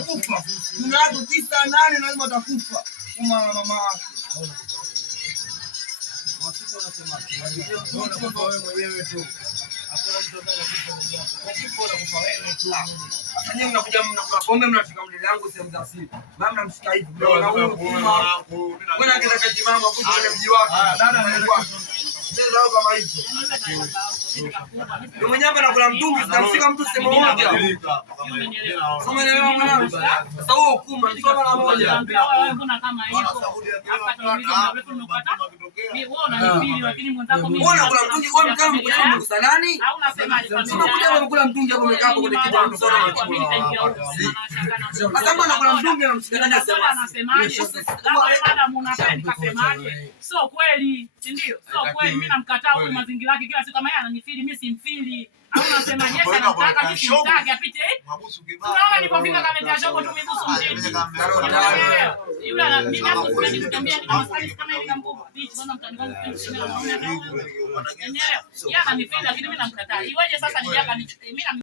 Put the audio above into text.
umekufa. Kuna watu 9 8 lazima utakufa. Kama mama yake. Wasifu unasema wewe mwenyewe tu. Hakuna mtu ambaye anakufa ndugu yako. Wasifu unakufa wewe tu. Sasa nyinyi mnakuja mnakula pombe mnashika mdele yangu sehemu za siri. Mama mnamshika hivi. Ndio na huyu kuma. Mbona kile kati mama kuja kwenye mji wake. Dada anakuwa. Ndio kama hizo. Ndio mwenyewe anakula mtungi zinamshika mtu sehemu moja. Soma leo mwanangu. Sasa huo kuma mshika mara moja. Wewe mbona kama hivyo? Hapa tuulize mrefu nimepata. Mimi wewe unanifili lakini mwenzako mimi. Mbona kula mtungi kwa mkao mkao mkusanani? Au unasemaje familia? Sema kuja unakula mtungi hapo umekaa hapo kwenye kibanda sana. Sasa mbona kula mtungi na mshikana anasemaje? Wewe madam unapenda nikasemaje? Sio kweli, si ndio? Sio kweli, mimi namkataa huyu mazingira yake kila siku kama yeye ananifili mimi simfili. Au unasemaje? Sasa nataka mimi simtaki apite. Tunaona nilipofika kameta shoko tumebusu mjini. Yule ana mimi hapo sipendi kutembea ni kama sasa kama ile mbubu. Bichi kwanza mtangaza yenyewe. Yeye ananifili lakini mimi namkataa. Iweje sasa nijaka mimi